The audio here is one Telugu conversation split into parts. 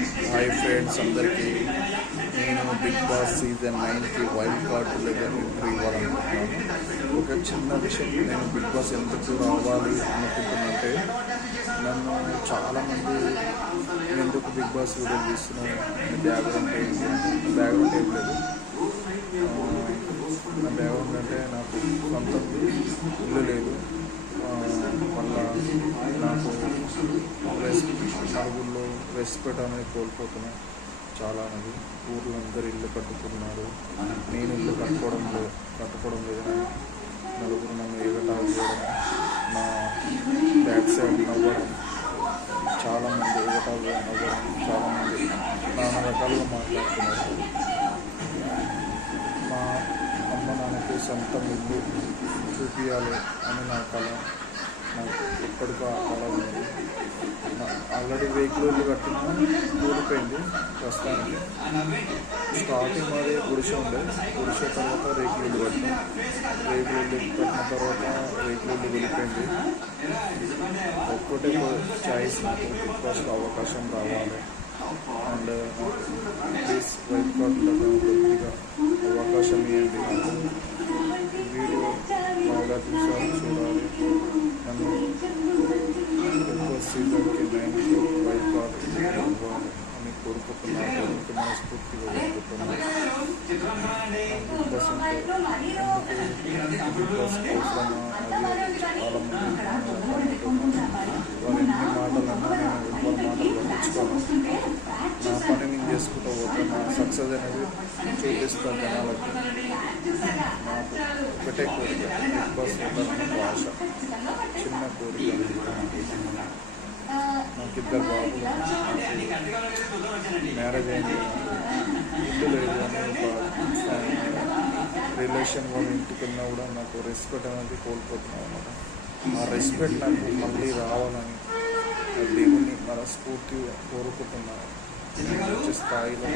హాయ్ ఫ్రెండ్స్ అందరికీ, నేను బిగ్ బాస్ సీజన్ 9కి వైల్డ్ కార్డ్ దగ్గర ఎంట్రీ ఇవ్వాలనుకుంటున్నాను. ఒక చిన్న విషయం, నేను బిగ్ బాస్ ఎందుకు రావాలి అనుకుంటున్నానంటే, నన్ను చాలామంది ఎందుకు బిగ్ బాస్ వీడియోలు తీస్తున్నాను, బ్యాక్గ్రౌండ్ ఏం లేదు. నా బ్యాక్గ్రౌండ్ అంటే నాకు సొంత ఇల్లు లేదు. మళ్ళా నాకు నలుగురిలో రెస్పెక్ట్ అనేది కోల్పోతున్నాను. చాలా అనేది ఊర్లో అందరు ఇల్లు కట్టుకున్నారు, నేను ఇల్లు కట్టుకోవడం లేదు. నలుగురు నన్ను ఎగటాలు చేయడం, నా బ్యాక్ సైడ్ నవ్వడం, చాలామంది ఎగటాలు నవ్వడం, చాలామంది నానా రకాలుగా మాట్లాడుతున్నారు. మా అమ్మ నాన్నకి సొంత ఇల్లు చూపించాలి అని నా కళ. నాకు ఎప్పటికో ఆ కళ ఉంది. ఆల్రెడీ వెహికల్ ఇల్లు కట్టిన కూలిపోయింది. ప్రస్తుతానికి స్టార్టింగ్ మాది గుడిసె ఉండే, గుడిసె తర్వాత రేకులు ఇల్లు కట్టిన తర్వాత రేకులు ఇల్లు వెళ్ళిపోయింది. ఒక్కటే చాయిస్, నాకు బిగ్ బాస్కి అవకాశం రావాలి. అండ్ ప్లీజ్ వైట్ కార్డులో కొద్దిగా అవకాశం ఇవ్వండి. వీడియో బాగా చూడాలి. నన్ను ఎక్కువ సీజన్కి 9కి వైట్ కార్డు ఇవ్వాలి అని కోరుకుంటున్నాను. మనస్ఫూర్తిగా కోరుకుంటున్నాను. బిగ్ బాస్ అంటే ఎందుకు బిగ్ బాస్ అవసరమా, అది చాలామంది వారు ఎన్ని మాటలన్నా నేను ఎవ్వరి మాటలు పట్టించుకోను. నా పని నేను చేసుకుంటూ పోతాను. నా సక్సెస్ అనేది చూపిస్తాను జనాలకి. నాకు ఒకటే కోరిక, బిగ్ బాస్ పోతానని ఆశ, చిన్న కోరిక. నాకు ఇద్దరు బాబులు, మ్యారేజ్ అయింది, ఇల్లు లేదు అని ఒక రిలేషన్ వాళ్ళ ఇంటికి వెళ్ళినా కూడా నాకు రెస్పెక్ట్ అనేది కోల్పోతున్నాను అన్నమాట. ఆ రెస్పెక్ట్ నాకు మళ్ళీ రావాలని దేవుణ్ణి మనస్ఫూర్తిగా కోరుకుంటున్నాను. వచ్చే స్థాయిలో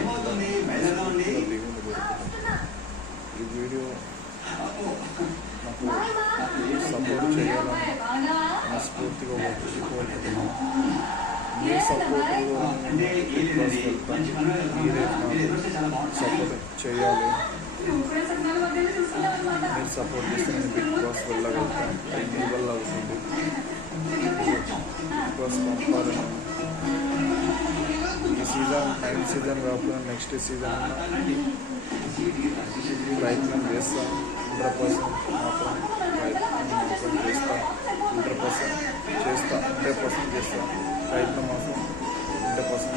దేవుణ్ణి కోరుకుంటున్నాను. ఈ వీడియో నాకు సపోర్ట్ చేయాలని మనస్ఫూర్తిగా కోరుకుంటున్నాను. మీ సపోర్ట్ మీరే నాకు సపోర్ట్ చేయాలి. మీరు సపోర్ట్ చేస్తే నేను బిగ్ బాస్ వెళ్ళగలుగుతాను. అది మీ వల్ల అవుతుంది. బిగ్ బాస్ పంపాలని ఈ సీజన్ 9 సీజన్ కాకుండా నెక్స్ట్ సీజన్ ప్రయత్నం చేస్తాను. 100% మాత్రం ప్రయత్నం చేస్తాను. 100% చేస్తాను. ప్రయత్నం మాత్రం 100%